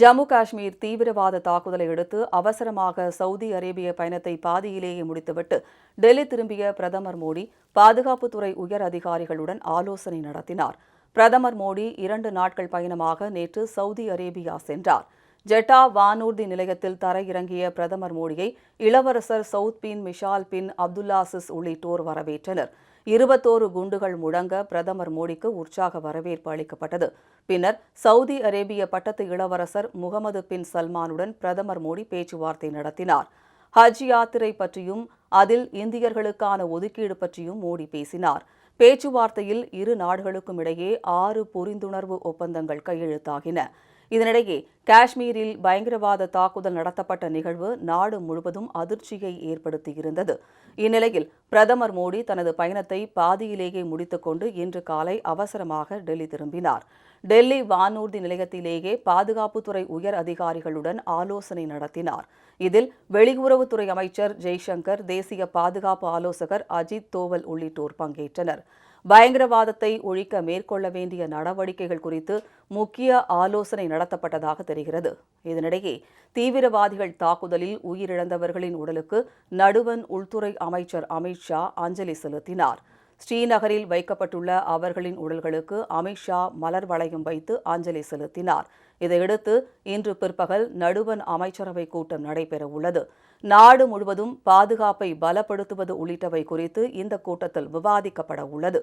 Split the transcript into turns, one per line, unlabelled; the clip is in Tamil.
ஜம்மு காஷ்மீர் தீவிரவாத தாக்குதலை அடுத்து அவசரமாக சவுதி அரேபிய பயணத்தை பாதியிலேயே முடித்துவிட்டு டெல்லி திரும்பிய பிரதமர் மோடி பாதுகாப்புத்துறை உயர் அதிகாரிகளுடன் ஆலோசனை நடத்தினார். பிரதமர் மோடி இரண்டு நாட்கள் பயணமாக நேற்று சவுதி அரேபியா சென்றார். ஜெட்டா வானூர்தி நிலையத்தில் தரையிறங்கிய பிரதமர் மோடியை இளவரசர் சவுத் பின் மிஷால் பின் அப்துல்லாசிஸ் உள்ளிட்டோர் வரவேற்றனர். இருபத்தோரு குண்டுகள் முழங்க பிரதமர் மோடிக்கு உற்சாக வரவேற்பு அளிக்கப்பட்டது. பின்னர் சவுதி அரேபிய பட்டத்து இளவரசர் முகமது பின் சல்மானுடன் பிரதமர் மோடி பேச்சுவார்த்தை நடத்தினார். ஹஜ் யாத்திரை பற்றியும் அதில் இந்தியர்களுக்கான ஒதுக்கீடு பற்றியும் மோடி பேசினார். பேச்சுவார்த்தையில் இரு நாடுகளுக்கும் இடையே ஆறு புரிந்துணர்வு ஒப்பந்தங்கள் கையெழுத்தாகின. இதனிடையே காஷ்மீரில் பயங்கரவாத தாக்குதல் நடத்தப்பட்ட நிகழ்வு நாடு முழுவதும் அதிர்ச்சியை ஏற்படுத்தியிருந்தது. இந்நிலையில் பிரதமர் மோடி தனது பயணத்தை பாதியிலேயே முடித்துக்கொண்டு இன்று காலை அவசரமாக டெல்லி திரும்பினார். டெல்லி வானூர்தி நிலையத்திலேயே பாதுகாப்புத்துறை உயர் அதிகாரிகளுடன் ஆலோசனை நடத்தினார். இதில் வெளியுறவுத்துறை அமைச்சர் ஜெய்சங்கர் தேசிய பாதுகாப்பு ஆலோசகர் அஜித் தோவல் உள்ளிட்டோர் பங்கேற்றனர். பயங்கரவாதத்தை ஒழிக்க மேற்கொள்ள வேண்டிய நடவடிக்கைகள் குறித்து முக்கிய ஆலோசனை நடத்தப்பட்டதாக தெரிகிறது. இதனிடையே தீவிரவாதிகள் தாக்குதலில் உயிரிழந்தவர்களின் உடலுக்கு நடுவன் உள்துறை அமைச்சர் அமித்ஷா அஞ்சலி செலுத்தினார். ஸ்ரீநகரில் வைக்கப்பட்டுள்ள அவர்களின் உடல்களுக்கு அமித்ஷா மலர் வளையம் வைத்து அஞ்சலி செலுத்தினார். இதையடுத்து இன்று பிற்பகல் நடுவன் அமைச்சரவை கூட்டம் நடைபெறவுள்ளது. நாடு முழுவதும் பாதுகாப்பை பலப்படுத்துவது உள்ளிட்டவை குறித்து இந்த கூட்டத்தில் விவாதிக்கப்பட உள்ளது